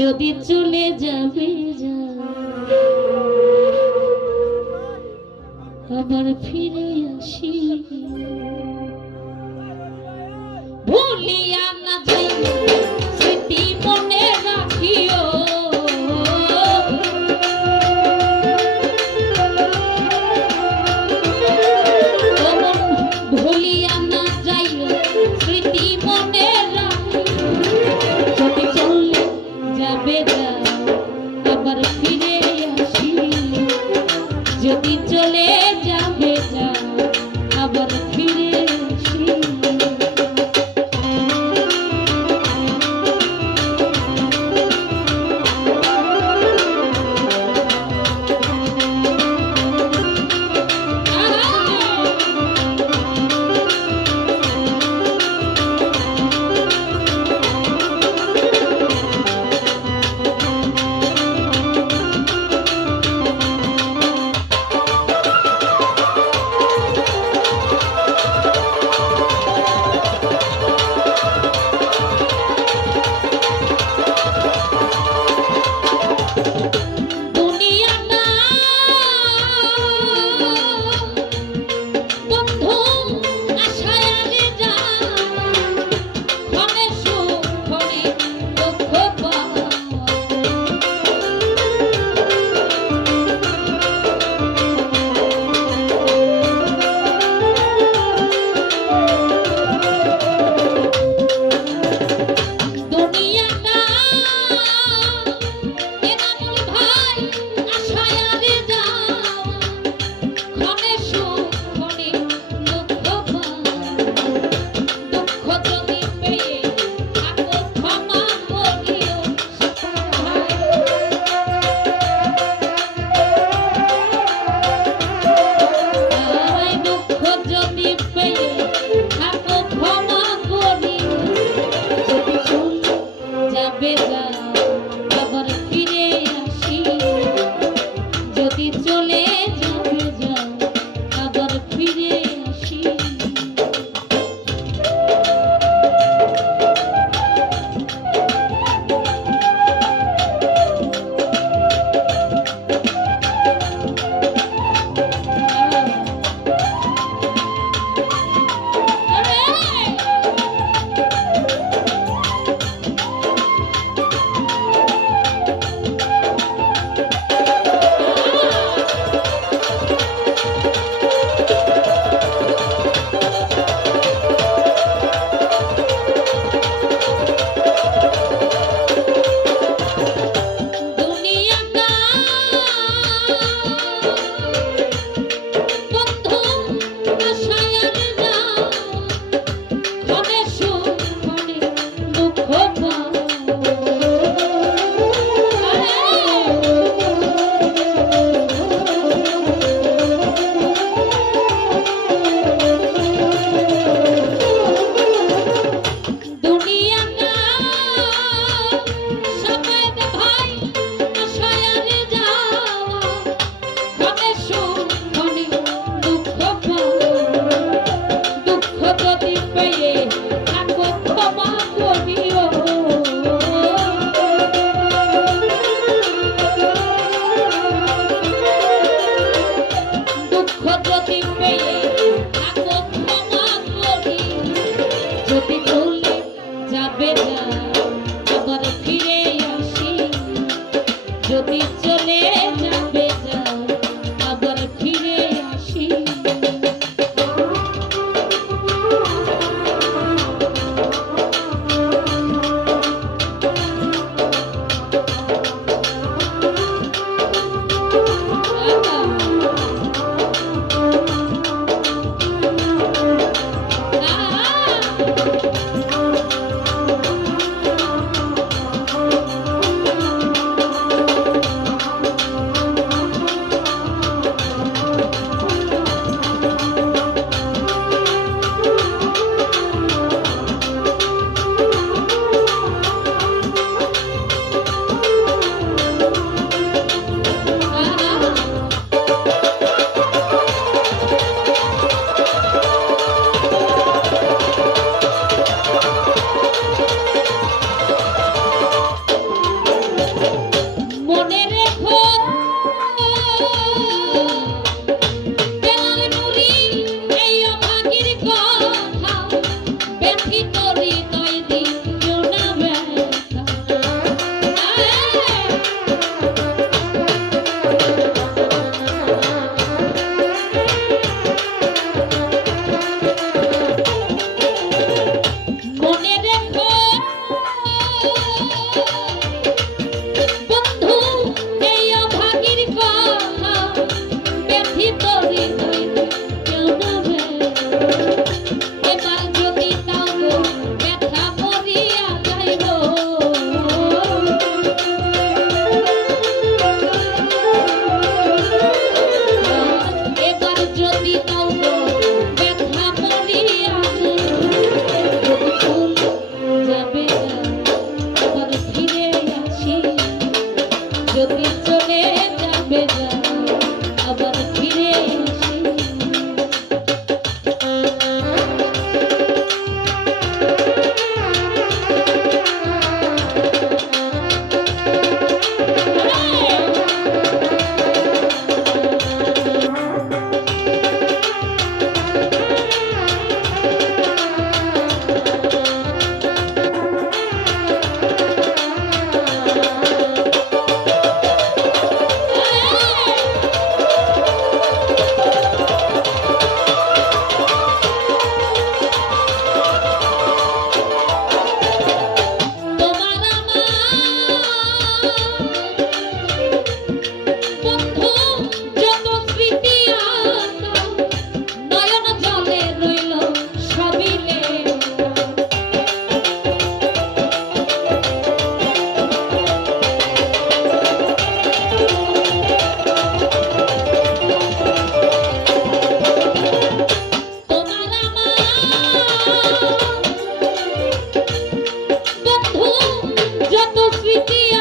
যদি চলে যাবে যা আবার ফিরে की